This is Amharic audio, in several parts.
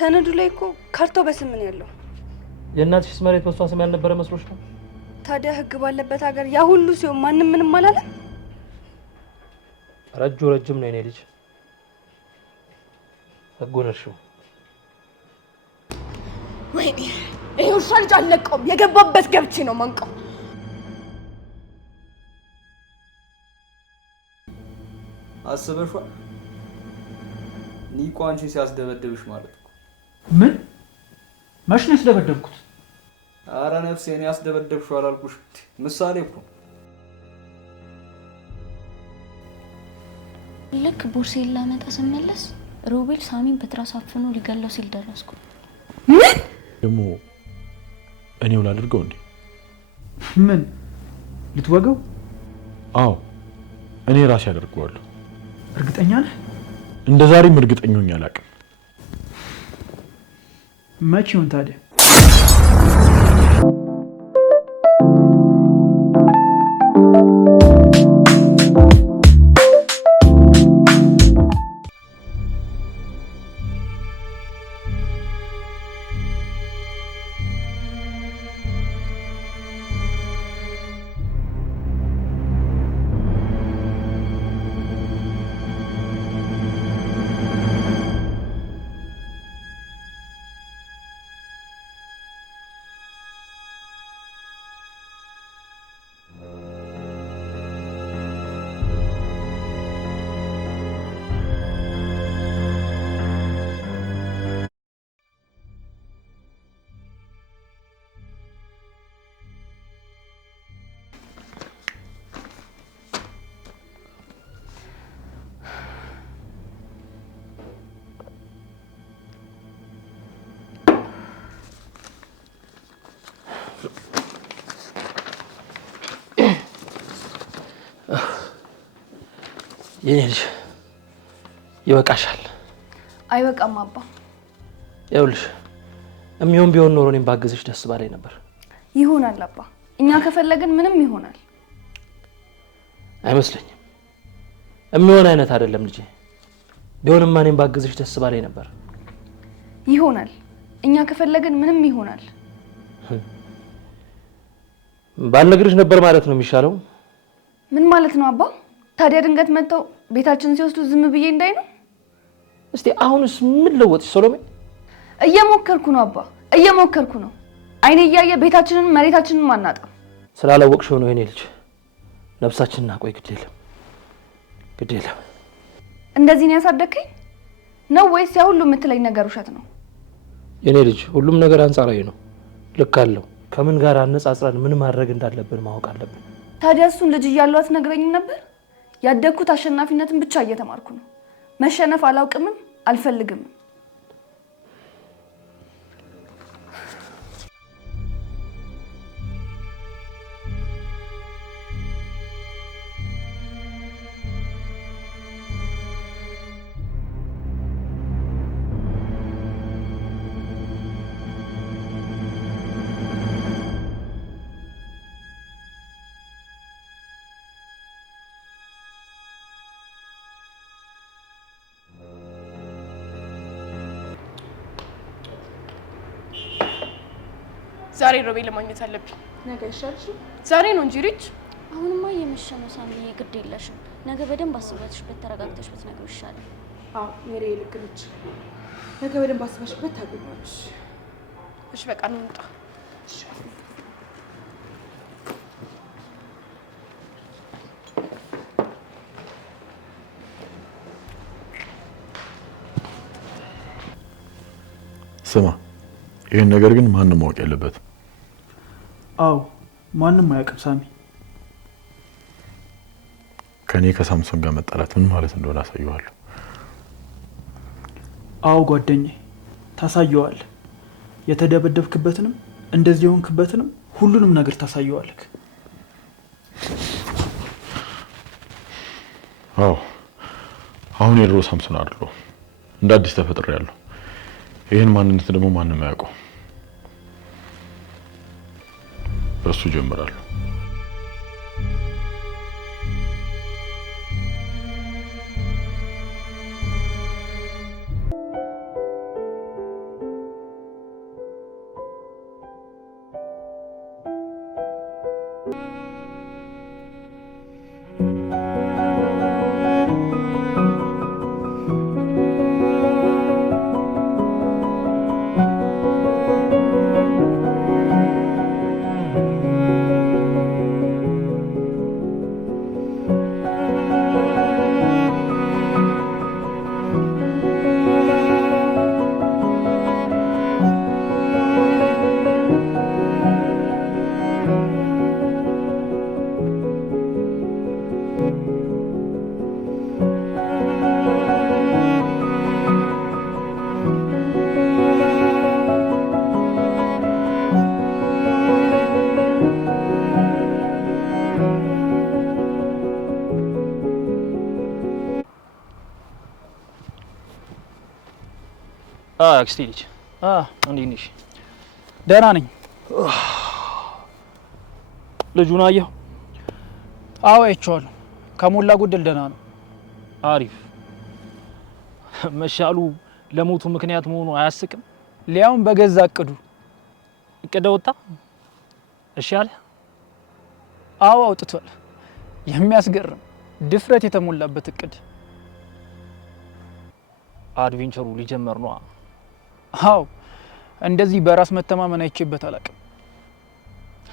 ሰነዱ ላይ እኮ ካርታው በስም ነው ያለው። የእናትሽስ መሬት በሷ ስም ያልነበረ መስሎሽ ነው? ታዲያ ህግ ባለበት ሀገር ያ ሁሉ ሲሆን ማንም ምንም አላለም? ረጅም ነው የኔ ልጅ። ህጉን እርሺው። ወይኔ ይሄ ውሻ ልጅ አልለቀውም። የገባበት ገብቼ ነው መንቀው። አስበሽዋል? ኒቆ አንቺን ሲያስደበድብሽ ማለት ነው። ምን መች ነው ያስደበደብኩት? ኧረ ነፍሴ እኔ ያስደበደብሽው አላልኩሽ? ምሳሌ እኮ ልክ ቦርሴን ላመጣ ስመለስ ሮቤል ሳሚን በትራስ አፍኖ ሊገለው ሲል ደረስኩ። ምን ደግሞ እኔው ላድርገው እንዴ? ምን ልትወገው? አዎ እኔ ራሴ አደርገዋለሁ። እርግጠኛ ነህ? እንደ ዛሬም እርግጠኛ ሆኜ አላውቅም። መቼ ይሆን ታዲያ? የኔ ልጅ ይበቃሻል። አይበቃም አባ። ይኸውልሽ የሚሆን ቢሆን ኖሮ እኔም ባግዝሽ ደስ ባለኝ ነበር። ይሆናል አባ፣ እኛ ከፈለግን ምንም ይሆናል። አይመስለኝም። የሚሆን አይነት አይደለም ልጄ። ቢሆንማ እኔም ባግዝሽ ደስ ባለኝ ነበር። ይሆናል፣ እኛ ከፈለግን ምንም ይሆናል። ባልነግርሽ ነበር ማለት ነው የሚሻለው። ምን ማለት ነው አባ? ታዲያ ድንገት መጥተው ቤታችንን ሲወስዱ ዝም ብዬ እንዳይ ነው? እስቲ አሁንስ ምን ለወጥሽ ሰሎሜ? እየሞከርኩ ነው አባ፣ እየሞከርኩ ነው። አይኔ እያየ ቤታችንን መሬታችንን ማናጣም። ስላላወቅሽው ነው የኔ ልጅ። ነፍሳችንን አቆይ። ግድ የለም። እንደዚህ ነው ያሳደከኝ ነው ወይስ ያ ሁሉ የምትለኝ ነገር ውሸት ነው? የኔ ልጅ ሁሉም ነገር አንጻራዊ ነው። ልክ አለው። ከምን ጋር አነጻጽረን ምን ማድረግ እንዳለብን ማወቅ አለብን። ታዲያ እሱን ልጅ እያለሁ አትነግረኝም ነበር? ያደግኩት አሸናፊነትን ብቻ እየተማርኩ ነው። መሸነፍ አላውቅምም አልፈልግም። ዛሬ ሮቤል ለማግኘት አለብኝ። ነገ ይሻልሽ? ዛሬ ነው እንጂ ሪች። አሁንማ እየመሸ ነው ሳሚዬ፣ ግድ የለሽም። ነገ በደንብ አስበሽበት ተረጋግተሽ ብትነግሪው ይሻላል። አዎ ሜሪ ልክ ነች። ነገ በደንብ አስበሽበት ታገኛለሽ። እሺ በቃ እንውጣ። ስማ፣ ይሄን ነገር ግን ማንም ማወቅ የለበትም። አዎ ማንም አያውቅም ሳሚ። ከኔ ከሳምሶን ጋር መጣላት ምን ማለት እንደሆነ አሳየዋለሁ። አዎ ጓደኛዬ፣ ታሳየዋለህ። የተደበደብክበትንም እንደዚህ የሆንክበትንም ሁሉንም ነገር ታሳየዋለህ። አዎ አሁን የድሮ ሳምሶን አይደለሁ፣ እንደ አዲስ ተፈጥሬያለሁ። ይሄን ማንነት ደግሞ ማንም አያውቀው። በሱ ጀምራለሁ። አክስቴ ልጅ እንዴት ነሽ? ደህና ነኝ። ልጁን አየሁ? አዎ አይቼዋለሁ። ከሞላ ጎደል ደህና ነው። አሪፍ። መሻሉ ለሞቱ ምክንያት መሆኑ አያስቅም? ሊያውም በገዛ እቅዱ። እቅድ ወጣ? እሺ አለ? አዎ አውጥቷል። የሚያስገርም ድፍረት የተሞላበት እቅድ። አድቬንቸሩ ሊጀመር ነው። አዎ እንደዚህ በራስ መተማመን አይቼበት አላውቅም።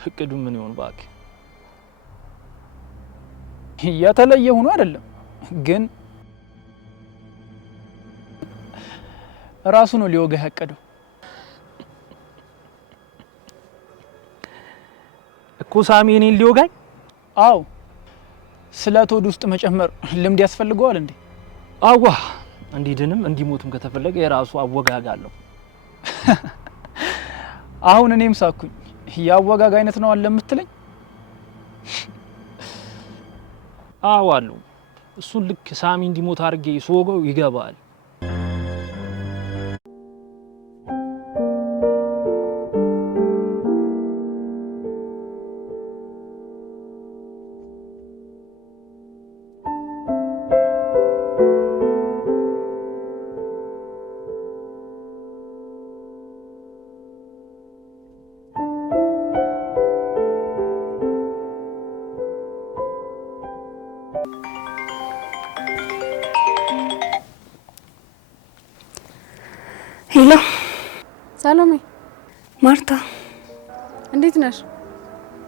እቅዱ ምን ይሆን እባክህ? የተለየ ሆኖ አይደለም ግን ራሱ ነው ሊወጋ ያቀደው እኮ ሳሚ እኔን ሊወጋኝ? አዎ ስለት ሆድ ውስጥ መጨመር ልምድ ያስፈልገዋል እንዴ? አዋ እንዲድንም እንዲሞትም ከተፈለገ የራሱ አወጋጋ አለው። አሁን እኔም ሳኩኝ። ያወጋጋ አይነት ነው አለ የምትለኝ? አዎ አለው። እሱን ልክ ሳሚ እንዲሞት አድርጌ ስወገው ይገባል። ሄሎ ሰሎሜ። ማርታ እንዴት ነሽ?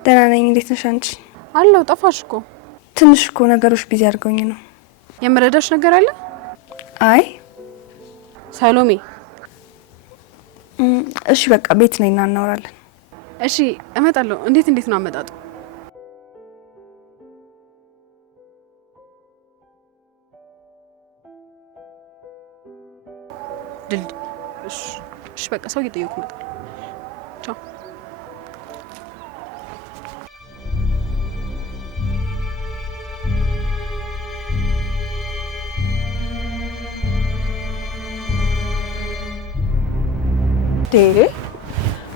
ደህና ነኝ። እንዴት ነሽ አንቺ? አለው። ጠፋሽ እኮ። ትንሽ እኮ ነገሮች ቢዚ አድርገውኝ ነው። የምረዳሽ ነገር አለ? አይ ሰሎሜ። እሺ በቃ ቤት ነኝና እናወራለን። እሺ እመጣለሁ። እንዴት ነው አመጣጡ? ድልድ እሺ በቃ ሰው እየጠየኩ እመጣለሁ። ቻው።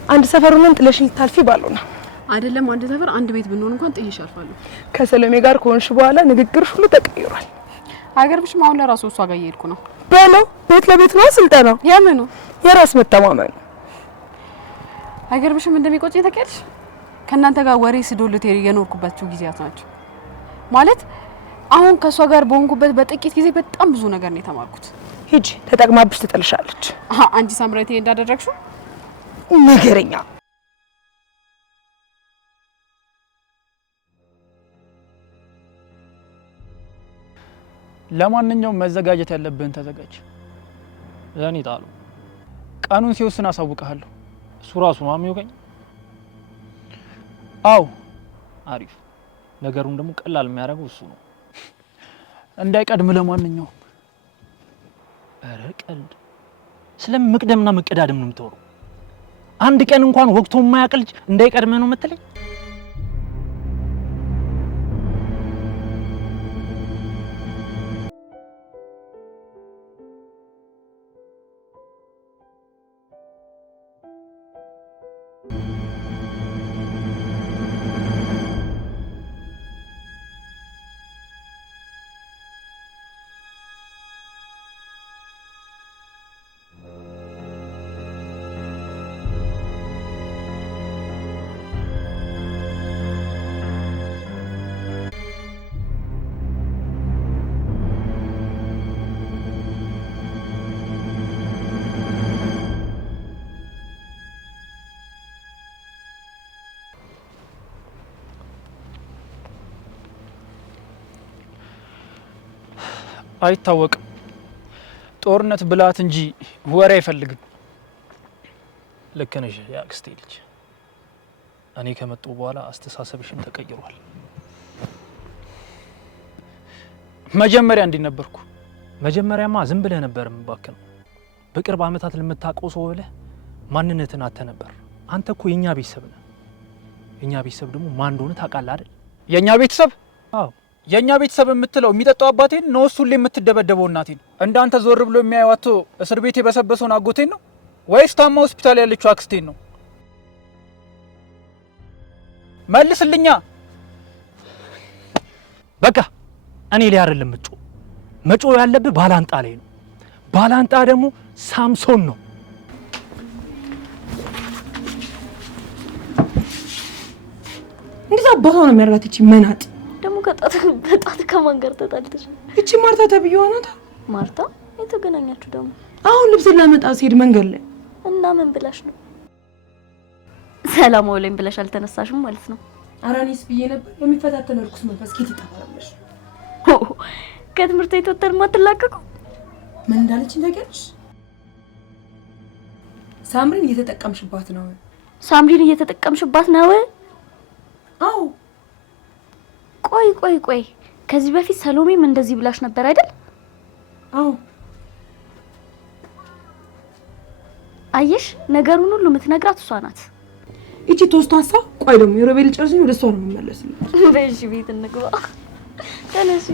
አንድ ሰፈሩን ጥለሽኝ ልታልፊ ባልሆነ አይደለም። አንድ ሰፈር አንድ ቤት ብንሆን እንኳን ጥዬሽ አልፋለሁ። ከሰሎሜ ጋር ከሆንሽ በኋላ ንግግርሽ ሁሉ ተቀይሯል። አይገርምሽም? አሁን ለራሱ እሷ ጋር እየሄድኩ ነው። በለው ቤት ለቤት ነው ስልጠናው። የምኑ የራስ መተማመን። አይገርምሽም? እንደሚቆጭኝ ታውቂያለሽ? ከእናንተ ጋር ወሬ ስዶልት የኖርኩባቸው ጊዜያት ናቸው። ማለት አሁን ከእሷ ጋር በሆንኩበት በጥቂት ጊዜ በጣም ብዙ ነገር ነው የተማርኩት። ሂጂ ተጠቅማብሽ ትጥልሻለች። አንቺ ሳምራዊት እንዳደረግሽው ነገረኛ። ለማንኛውም መዘጋጀት ያለብህን ተዘጋጅ። ለኔ ጣሉ። ቀኑን ሲወስን አሳውቅሃለሁ። እሱ ራሱ ነው የሚወጋኝ? አው አሪፍ። ነገሩን ደግሞ ቀላል የሚያደርገው እሱ ነው። እንዳይቀድም ለማንኛውም። ኧረ ቀልድ። ስለምን መቅደምና መቀዳደም ነው የምትወሩ? አንድ ቀን እንኳን ወቅቶ የማያውቅ ልጅ እንዳይቀድመ ነው የምትለኝ? አይታወቅም። ጦርነት ብላት እንጂ ወሬ አይፈልግም። ልክ ነሽ የአክስቴ ልጅ። እኔ ከመጣሁ በኋላ አስተሳሰብሽም ተቀይሯል። መጀመሪያ እንዲህ ነበርኩ። መጀመሪያማ ዝም ብለህ ነበር የምባክነው። በቅርብ ዓመታት ለምታውቀው ሰው ብለህ ማንነትን አጥተህ ነበር። አንተ እኮ የኛ ቤተሰብ ነህ። የኛ ቤተሰብ ደግሞ ማን እንደሆነ ታውቃለህ አይደል? የኛ ቤተሰብ? አዎ የኛ ቤተሰብ የምትለው የሚጠጣው አባቴን ነው እሱ ሁሌ የምትደበደበው እናቴን? እንዳንተ ዞር ብሎ የሚያዩት እስር ቤት የበሰበሰውን አጎቴን ነው ወይስ ታማ ሆስፒታል ያለችው አክስቴን ነው? መልስልኛ። በቃ እኔ ላይ አይደለም መጮ ያለብህ ባላንጣ ላይ ነው። ባላንጣ ደግሞ ሳምሶን ነው። እንዴት አባቷ ነው የሚያደርጋት እቺ መናጥ? ደግሞ በጣት ከማን ጋር ተጣልተሽ? እቺ ማርታ ተብዬዋ ናት። ማርታ የተገናኛችሁ ደግሞ አሁን ልብስ ላመጣ ሲሄድ መንገድ ላይ እና ምን ብላሽ ነው? ሰላም አውለኝ ብለሽ አልተነሳሽም ማለት ነው? አራኒስ ብዬ ነበር። የሚፈታተን እርኩስ መንፈስ ከየት ይጠፋልሽ? ከትምህርት ቤት ወጥተን ማትላቀቁ ምን እንዳለች ታውቂያለሽ? ሳምሪን እየተጠቀምሽባት ነው። ሳምሪን እየተጠቀምሽባት ነው? አዎ። ቆይ ከዚህ በፊት ሰሎሜም እንደዚህ ብላሽ ነበር አይደል? አዎ። አየሽ፣ ነገሩን ሁሉ የምትነግራት እሷ ናት። እቺ ቶስታሳ። ቆይ ደግሞ የሮቤል ጨርሰኝ ወደ እሷ ነው የምመለስልኝ። በእሺ ቤት እንግባ። ተነሺ።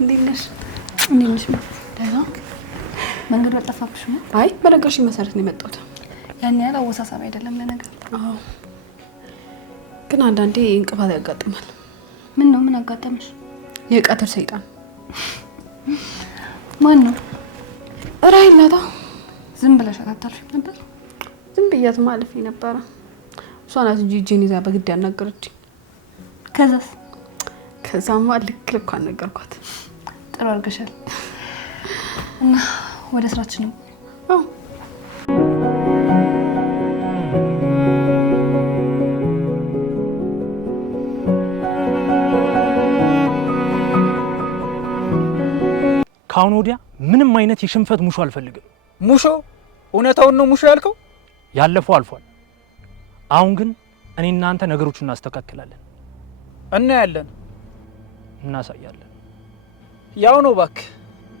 እንዴት ነሽ? ደህና። መንገዱ አልጠፋብሽም? አይ በነገርሽኝ መሰረት ነው የመጣሁት። ያን ያህል አወሳሳቢ አይደለም ለነገር። አዎ፣ ግን አንዳንዴ እንቅፋት ያጋጥማል። ምን አጋጠመሽ? የቀትር ሰይጣን። ማን ነው? ራሔል ናታ። ዝም ብለሽ አታልፊም ነበር? ዝም ብያት ማለፍ ነበረ። እሷ ናት እንጂ እጄን ይዛ በግድ ያናገረችኝ። ከዛማ ልክ አናገርኳት። ጥሩ አድርገሻል። እና ወደ ስራችን ነው። አዎ። ከአሁን ወዲያ ምንም አይነት የሽንፈት ሙሾ አልፈልግም። ሙሾ? እውነታውን ነው ሙሾ ያልከው? ያለፈው አልፏል። አሁን ግን እኔ እናንተ ነገሮችን እናስተካክላለን። እናያለን፣ እናሳያለን። ያው ነው እባክህ።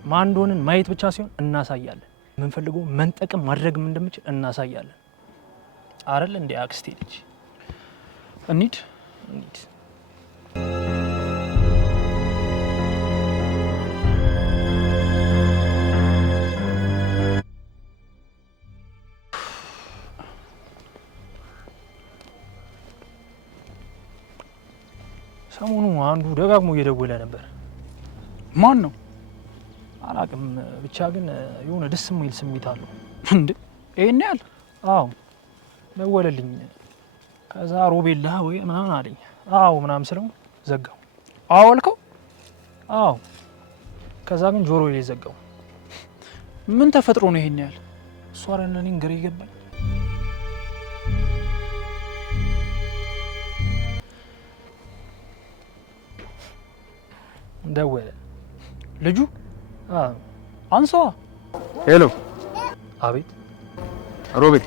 ማን እንደሆንን ማየት ብቻ ሲሆን እናሳያለን። የምንፈልገው መንጠቅም ማድረግም እንደምችል እናሳያለን። አይደል እንዴ አክስቴ ልጅ? እንሂድ። ሰሞኑ አንዱ ደጋግሞ እየደወለ ነበር። ማን ነው? አላቅም፣ ብቻ ግን የሆነ ደስ የሚል ስሜት አለው። እንዴ ይሄን ያህል? አዎ ደወለልኝ። ከዛ ሮቤላ ወይ ምናምን አለኝ። አዎ ምናምን ስለው ዘጋው። አዎ አልከው? አዎ። ከዛ ግን ጆሮ ላይ ዘጋው። ምን ተፈጥሮ ነው ይሄን ያህል? እሷ ረነኔን ግሬ ገባኝ። ደወለ ልጁ? አዎ። አንሳዋ። ሄሎ። አቤት። ሮቤል?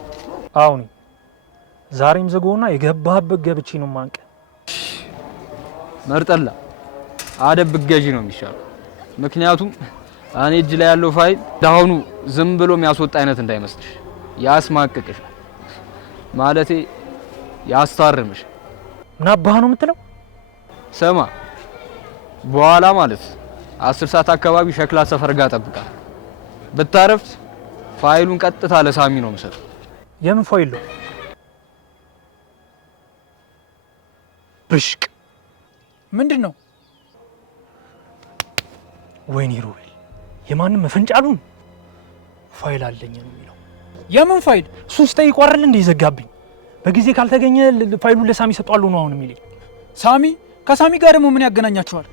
አዎ ነኝ። ዛሬም ዘጎና የገባህበት ገብቼ ነው ማንቀ። መርጠላ አደብ ብገዢ ነው የሚሻለው። ምክንያቱም እኔ እጅ ላይ ያለው ፋይል ዳሁኑ ዝም ብሎ የሚያስወጣ አይነት እንዳይመስልሽ፣ ያስማቅቅሽ፣ ማለቴ ያስታርምሽ። ምን አባህ ነው የምትለው? ስማ በኋላ ማለት 10 ሰዓት አካባቢ ሸክላ ሰፈር ጋር ጠብቃል። ብታረፍት ፋይሉን ቀጥታ ለሳሚ ነው የምሰጠው። የምን ፋይል ነው? ብሽቅ ምንድን ነው? ወይኔ ሮቤል፣ የማንም መፈንጫሉን ፋይል አለኝ ነው የሚለው። የምን ፋይል? እሱን ስጠይቀው አይደል እንደ ይዘጋብኝ። በጊዜ ካልተገኘ ፋይሉን ለሳሚ ሰጠዋለሁ ነው አሁን የሚለኝ። ሳሚ? ከሳሚ ጋር ደግሞ ምን ያገናኛቸዋል?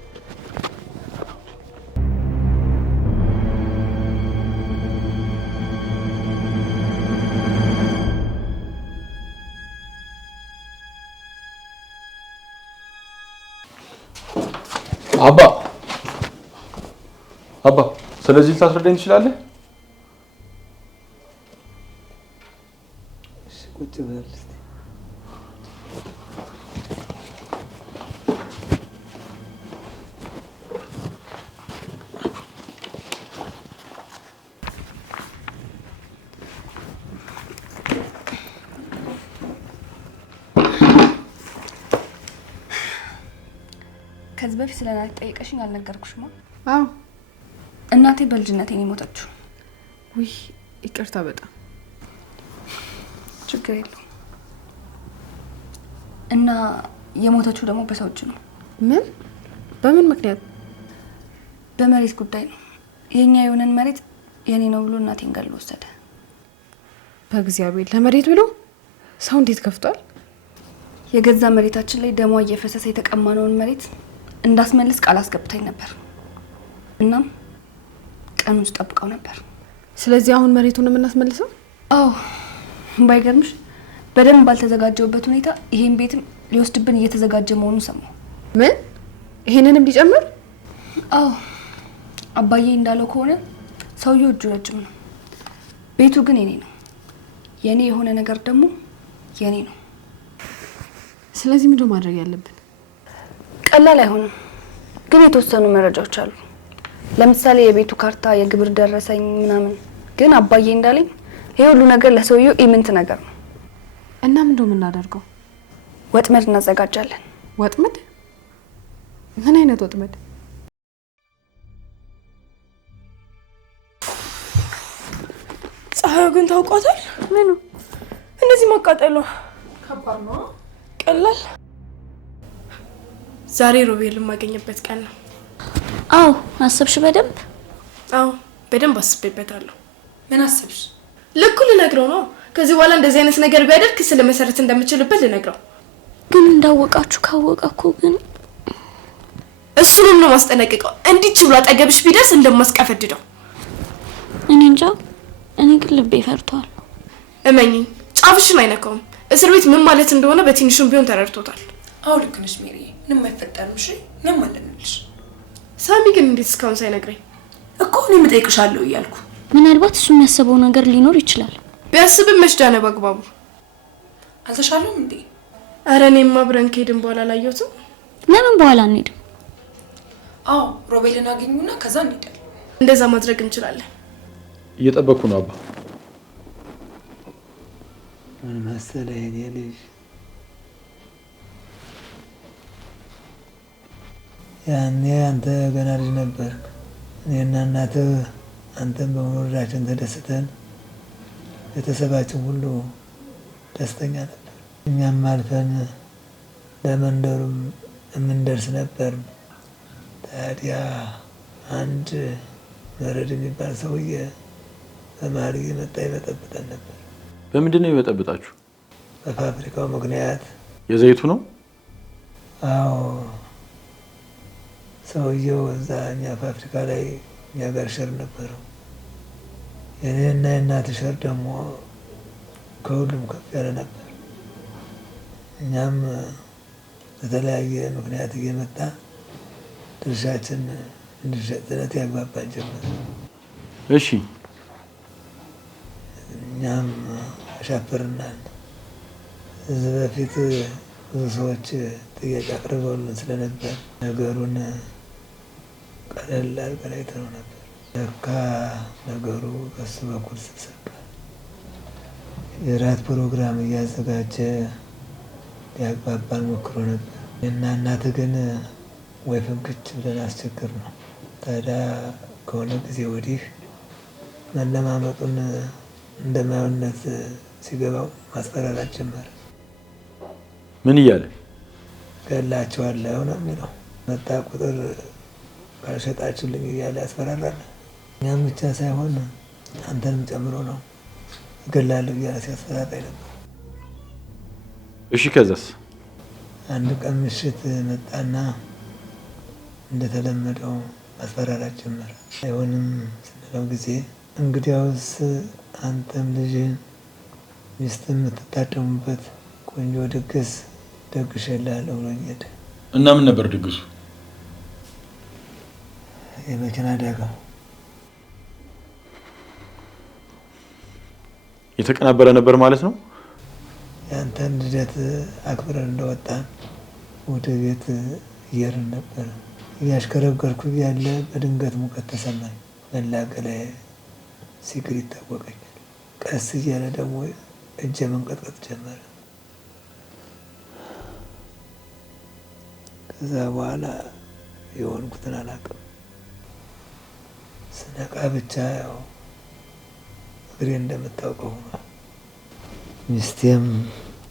አባ ስለዚህ ልታስረዳኝ ትችላለህ? ቁጭ በል እስቲ። ከዚህ በፊት ስለ እናቴ ጠይቀሽኝ አልነገርኩሽማ? አዎ እናቴ በልጅነቴ ነው የሞተችው። ውይ ይቅርታ። በጣም ችግር የለውም። እና የሞተችው ደግሞ በሰው እጅ ነው። ምን? በምን ምክንያት? በመሬት ጉዳይ ነው። የኛ የሆነን መሬት የኔ ነው ብሎ እናቴን ገሎ ወሰደ። በእግዚአብሔር ለመሬት ብሎ ሰው እንዴት ከፍቷል? የገዛ መሬታችን ላይ ደሟ እየፈሰሰ የተቀማነውን መሬት እንዳስመልስ ቃል አስገብታኝ ነበር። እናም ቀን ውስጥ ጠብቀው ነበር። ስለዚህ አሁን መሬቱን የምናስመልሰው? አዎ። ባይገርምሽ በደንብ ባልተዘጋጀውበት ሁኔታ ይሄን ቤትም ሊወስድብን እየተዘጋጀ መሆኑን ሰማሁ። ምን? ይሄንንም ሊጨምር? አዎ። አባዬ እንዳለው ከሆነ ሰውየው እጁ ረጅም ነው። ቤቱ ግን የኔ ነው። የኔ የሆነ ነገር ደግሞ የኔ ነው። ስለዚህ ምንድን ነው ማድረግ ያለብን? ቀላል አይሆንም፣ ግን የተወሰኑ መረጃዎች አሉ። ለምሳሌ የቤቱ ካርታ፣ የግብር ደረሰኝ ምናምን። ግን አባዬ እንዳለኝ ይሄ ሁሉ ነገር ለሰውየው ኢምንት ነገር ነው። እና ምንድን ነው የምናደርገው? ወጥመድ እናዘጋጃለን። ወጥመድ? ምን አይነት ወጥመድ? ፀሐዩ ግን ታውቋታል? ምኑ? እንደዚህ ማቃጠሏ ከባድ ነው። ቀላል። ዛሬ ሮቤል የማገኝበት ቀን ነው። አዎ አሰብሽ በደንብ? አዎ በደንብ አስቤበታለሁ። ምን አሰብሽ? ልኩ ልነግረው ነው። ከዚህ በኋላ እንደዚህ አይነት ነገር ቢያደርግ ስለ መሰረት እንደምችልበት ልነግረው። ግን እንዳወቃችሁ ካወቀ እኮ ግን እሱንም ነው ማስጠነቅቀው። እንዲች ብሎ አጠገብሽ ቢደርስ እንደማስቀፈድደው። እኔ እንጃ። እኔ ግን ልቤ ፈርቷል። እመኚኝ፣ ጫፍሽን አይነካውም። እስር ቤት ምን ማለት እንደሆነ በትንሹም ቢሆን ተረድቶታል። አዎ ልክ ነሽ ሜሪ፣ ምንም አይፈጠርም። እሺ ምንም አለንልሽ። ሳሚ ግን እንዴት እስካሁን ሳይነግረኝ? እኮ እኔም እጠይቅሻለሁ እያልኩ። ምናልባት እሱ የሚያስበው ነገር ሊኖር ይችላል። ቢያስብም መሽዳነ በአግባቡ አልተሻለም እንዴ? ኧረ እኔማ አብረን ከሄድን በኋላ አላየሁትም። ለምን በኋላ እንሄድም? አዎ ሮቤልን አገኙና ከዛ እንሄዳለን። እንደዛ ማድረግ እንችላለን። እየጠበቅኩ ነው አባ። ምን መሰለህ የኔ ልጅ፣ ያኔ አንተ ገና ልጅ ነበርክ። እኔና እናትህ አንተን በመውለዳችን ተደስተን ቤተሰባችን ሁሉ ደስተኛ ነበር። እኛም አልፈን ለመንደሩም የምንደርስ ነበር። ታዲያ አንድ መረድ የሚባል ሰውዬ በመሀል እየመጣ ይበጠብጠን ነበር። በምንድን ነው ይበጠብጣችሁ? በፋብሪካው ምክንያት። የዘይቱ ነው? አዎ፣ ሰውየው እዛ እኛ ፋብሪካ ላይ እኛ ጋር ሸር ነበረው። የኔና የእናት ሸር ደግሞ ከሁሉም ከፍ ያለ ነበር። እኛም በተለያየ ምክንያት እየመጣ ድርሻችን እንድንሸጥለት ያግባባን ጀመር። እሺ። እኛም አሻፈርናል። እዚህ በፊት ብዙ ሰዎች ጥያቄ አቅርበውልን ስለነበር ነገሩን ቀለል አድርገን አይተነው ነበር። ለካ ነገሩ በሱ በኩል ስብሰባ የራት ፕሮግራም እያዘጋጀ ሊያግባባን ሞክሮ ነበር። እና እናት ግን ወይ ፍንክች ብለን አስቸግር ነው። ታዲያ ከሆነ ጊዜ ወዲህ መለማመጡን እንደማይሆንነት ሲገባው ማስፈራራት ጀመረ። ምን እያለ? ገላቸዋለሁ ነው የሚለው። መጣ ቁጥር ካልሸጣችሁልኝ እያለ ያስፈራራል። እኛም ብቻ ሳይሆን አንተንም ጨምሮ ነው እገላለሁ እያለ ሲያስፈራራኝ ነበር። እሺ፣ ከዛስ? አንድ ቀን ምሽት መጣና እንደተለመደው ማስፈራራት ጀመረ። አይሆንም ስንለው ጊዜ እንግዲያውስ አንተም ልጅህን ሚስትም የምትታደሙበት ቆንጆ ድግስ ደግሼልሃለሁ ብሎኝ ሄደ። እና ምን ነበር ድግሱ? የመኪና አደጋው። የተቀናበረ ነበር ማለት ነው? ያንተን ልደት አክብረን እንደወጣን ወደ ቤት እየሄድን ነበር። እያሽከረከርኩ ያለ በድንገት ሙቀት ተሰማኝ። መላ ገላዬ ሲግል ይታወቀኛል። ቀስ እያለ ደግሞ እጄ መንቀጥቀጥ ጀመረ። ከዛ በኋላ የሆንኩትን አላውቅም። ስነቃ ብቻ ያው እግሬ እንደምታውቀው ሆኗል። ሚስቴም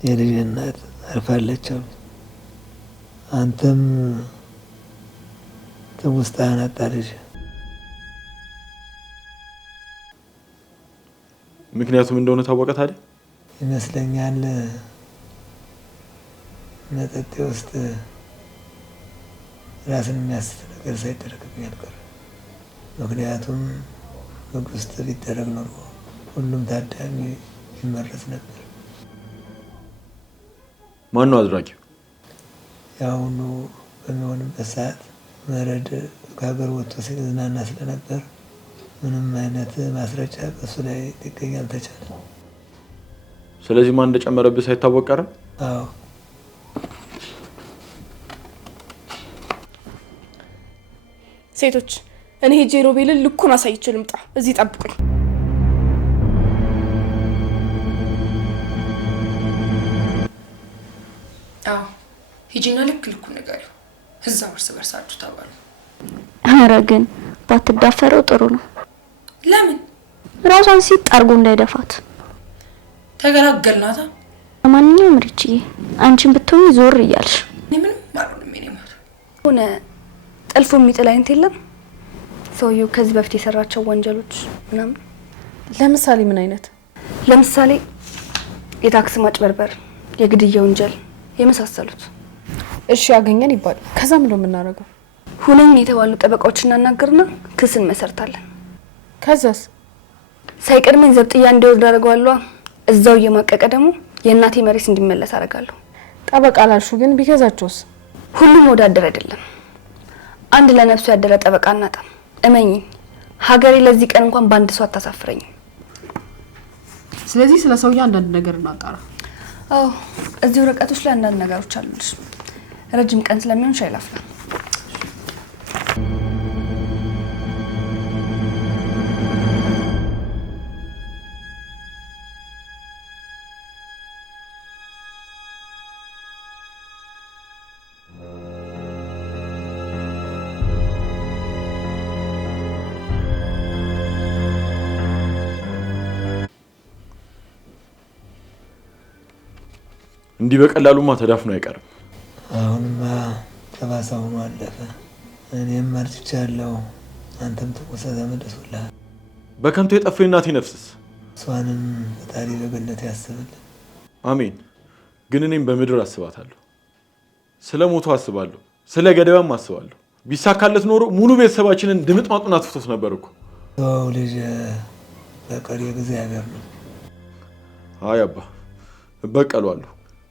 የልጅ እናት አርፋለች አሉ። አንተም ትውስታህን አጣልሽ። ምክንያቱም እንደሆነ ታወቀ ታዲያ? ይመስለኛል መጠጤ ውስጥ ራስን የሚያስት ነገር ሳይደረግብኝ አልቀረ። ምክንያቱም ምግብ ውስጥ ቢደረግ ኖሮ ሁሉም ታዳሚ ይመረዝ ነበር። ማን ነው አድራጊው? የአሁኑ በሚሆንበት ሰዓት መረድ ከሀገር ወጥቶ ሲዝናና ስለነበር ምንም አይነት ማስረጃ በሱ ላይ ሊገኝ አልተቻለም። ስለዚህ ማን እንደጨመረብህ ሳይታወቅ ቀረ? አዎ። ሴቶች፣ እኔ ሄጄ ሮቤልን ልኩን አሳይቼ ልምጣ። እዚህ ጠብቁኝ። አዎ፣ ሂጂና ልኩን ንገሪው። እዛው እርስ በርሳችሁ ተባሉ። ኧረ ግን ባትዳፈረው ጥሩ ነው። ለምን? ራሷን ሲጥ አርጎ እንዳይደፋት። ተገላገልናታ። ለማንኛውም ሪችዬ አንቺን ብትሆኚ ዞር እያልሽ። እኔ ምንም አልሆንም። እኔ ማለት ሆነ ጠልፎ የሚጥል አይነት የለም። ሰውየው ከዚህ በፊት የሰራቸው ወንጀሎች ምናምን። ለምሳሌ ምን አይነት? ለምሳሌ የታክስ ማጭበርበር፣ የግድያ ወንጀል የመሳሰሉት። እሺ ያገኘን ይባላል። ከዛ ምን ነው የምናደርገው? ሁነኝ የተባሉ ጠበቃዎችን እናናገርና ክስ እንመሰርታለን። ከዛስ? ሳይቀድመኝ ዘብጥያ እንዲወርድ አደርገዋለሁ። እዛው እየማቀቀ ደግሞ የእናቴ መሬት እንዲመለስ አደርጋለሁ። ጠበቃ ላልሹ ግን ቢገዛቸውስ? ሁሉም ወዳደር አይደለም። አንድ ለነፍሱ ያደረ ጠበቃ እናጣም። እመኚኝ፣ ሀገሬ ለዚህ ቀን እንኳን በአንድ ሰው አታሳፍረኝ። ስለዚህ ስለ ሰውዬ አንዳንድ ነገር እናጣራ። አዎ፣ እዚህ ወረቀቶች ላይ አንዳንድ ነገሮች አሉልሽ። ረጅም ቀን ስለሚሆን ሻይ ላፍላ። እንዲህ በቀላሉማ ተዳፍኖ አይቀርም። አሁንማ ጠባሳ ሆኖ አለፈ። እኔም መርጭቻለሁ። አንተም ጥቁር ተመልሶልሃል። በከንቱ የጠፋው እናቴ ነፍስስ? እሷንም ፈጣሪ በገነት ያስብልን። አሜን። ግን እኔም በምድር አስባታለሁ። ስለ ሞቱ አስባለሁ፣ ስለ ገደባም አስባለሁ። ቢሳካለት ኖሮ ሙሉ ቤተሰባችንን ድምጥ ማጡን አጥፍቶት ነበር እኮ። ሰው ልጅ በቀሪ እግዚአብሔር ነው። አይ አባ እበቀለዋለሁ።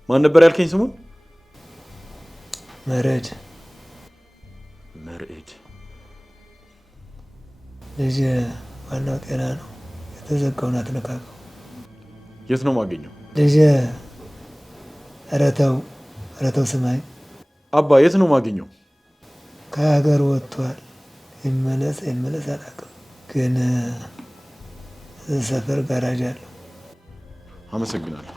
ማን ነበር ያልከኝ ስሙን? መርዕድ። መርዕድ ልጅ ዋናው ጤና ነው። የተዘጋውን አትነካከው። የት ነው ማገኘው? ልጅ ኧረ ተው ስማኝ አባ። የት ነው ማገኘው? ከሀገር ወጥቷል። ይመለስ አላውቅም፣ ግን ሰፈር ጋራጅ አለው። አመሰግናለሁ።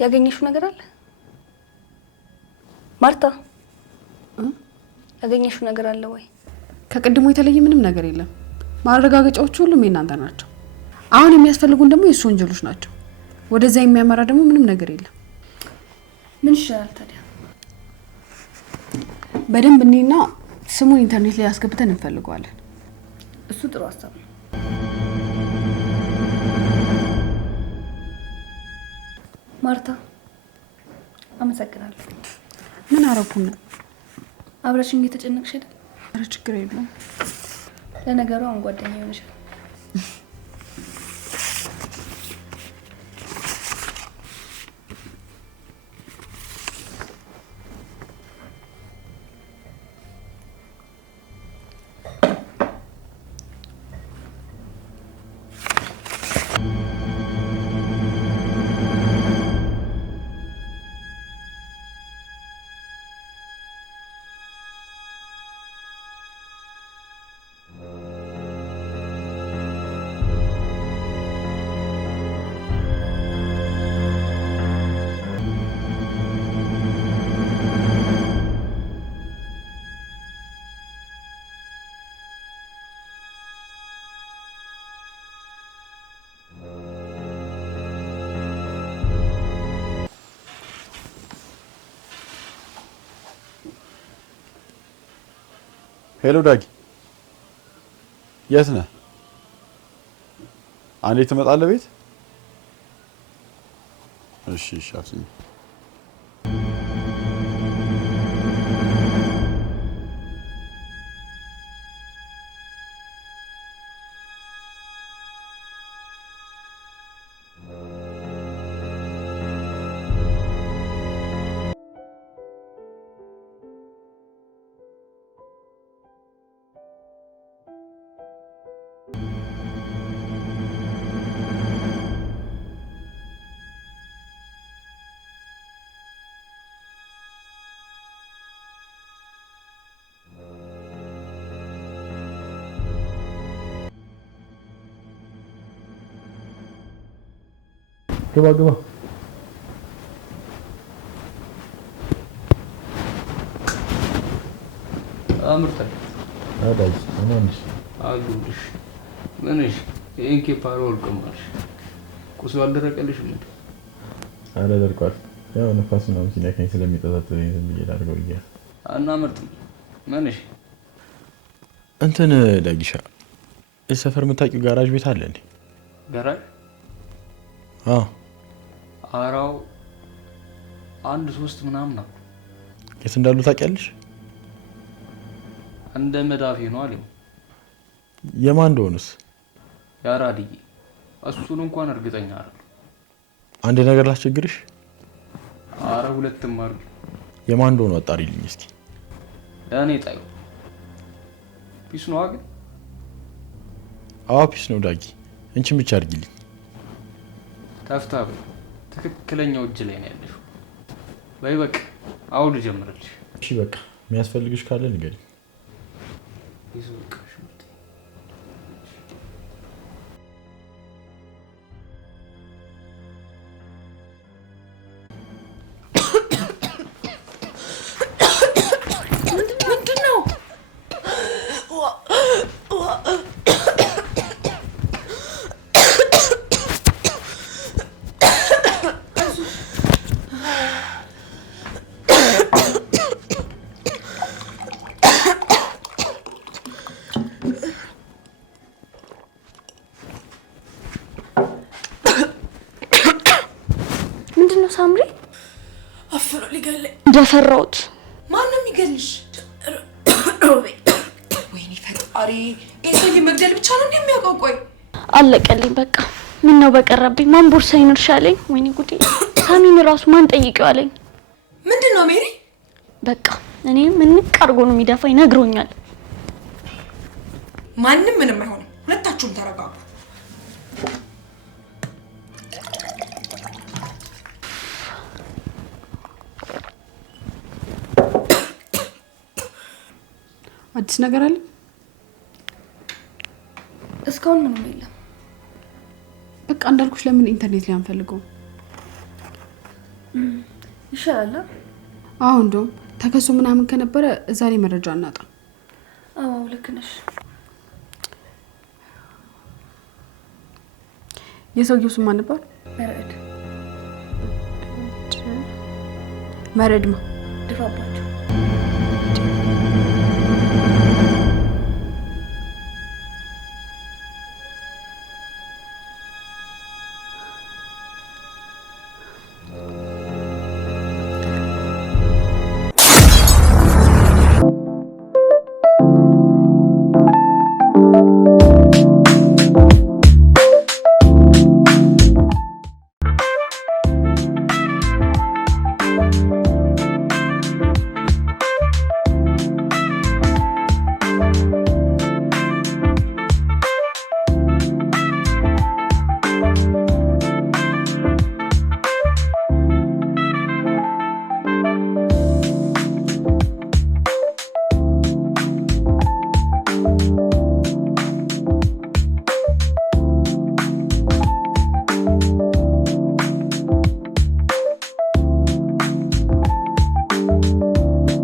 ያገኘሽው ነገር አለ ማርታ? ያገኘሽው ነገር አለ ወይ? ከቅድሙ የተለየ ምንም ነገር የለም። ማረጋገጫዎቹ ሁሉም የእናንተ ናቸው። አሁን የሚያስፈልጉን ደግሞ የእሱ ወንጀሎች ናቸው። ወደዛ የሚያመራ ደግሞ ምንም ነገር የለም። ምን ይሻላል ታዲያ? በደንብ እኔና ስሙን ኢንተርኔት ላይ አስገብተን እንፈልገዋለን። እሱ ጥሩ ሀሳብ ነው። ማርታ አመሰግናለሁ። ምን አረኩና? አብረሽኝ እየተጨነቅሽ አይደል? ኧረ ችግር የለውም። ለነገሩ አሁን ጓደኛ ይሆንሻል። ሄሎ ዳጊ፣ የት ነህ? አንዴ ትመጣለህ ቤት? እሺ አፍኝ። ግባ። አምርታ አዳጅ ምንሽ አሉልሽ። ምንሽ ይሄን ኬፓሮ ወልቀማሽ ቁስሉ አልደረቀልሽም እንዴ? አለ ደርቋል። ያው ነፋስ ነው ሲነካኝ ስለሚጠጣጥረኝ ዝም ብዬ ላድርገው ይያል እና ምርጥ ምንሽ እንትን ዳጊሻ የሰፈር የምታውቂው ጋራጅ ቤት አለ እንዴ? ጋራጅ? አዎ አራው 1-3 ምናምን ነው። የት እንዳሉ ታውቂያለሽ? እንደ መዳፌ ነው አለኝ። የማን እንደሆነስ? ያራድዬ እሱን እንኳን እርግጠኛ አይደለም። አንድ ነገር ላስቸግርሽ? አረ ሁለትም አርግ። የማን እንደሆነ አጣሪልኝ እስኪ። እኔ ጣዩ ፒስ ነው አገ አዎ ፒስ ነው ዳጊ። እንቺን ብቻ አድርጊልኝ። ተፍታብ ትክክለኛው እጅ ላይ ነው ያለሽው። በይ በቃ አሁን ልጀምርልሽ። እሺ በቃ የሚያስፈልግሽ ካለ ንገሪኝ። ይዙልቃሽ ምንድነው ሳምሪ? አፍሮ ሊገለኝ እንደፈራሁት። ማን ነው የሚገልሽ? ወይኔ ፈጣሪ፣ ኤሰሊ መግደል ብቻ ነው እንደሚያውቀው። ቆይ አለቀልኝ በቃ። ምን ነው በቀረብኝ? ማን ቦርሳዬን እርሻለኝ? ወይኔ ጉዴ! ሳሚን ራሱ ማን ጠይቀው አለኝ። ምንድነው ሜሪ? በቃ እኔ ምን ቀርጎ ነው የሚደፋኝ ነግሮኛል። ማንም ምንም አይሆንም። ሁለታችሁም ተረጋጉ። አዲስ ነገር አለ? እስካሁን ምንም የለም። በቃ እንዳልኩሽ ለምን ኢንተርኔት ላይ አንፈልገው? ይሻላል። አዎ እንደውም ተከሶ ምናምን ከነበረ እዛ ላይ መረጃ እናጣ። አዎ ልክ ነሽ። የሰውየው ስም ማን ነበር? መረድ። መረድማ ድፋባቸው።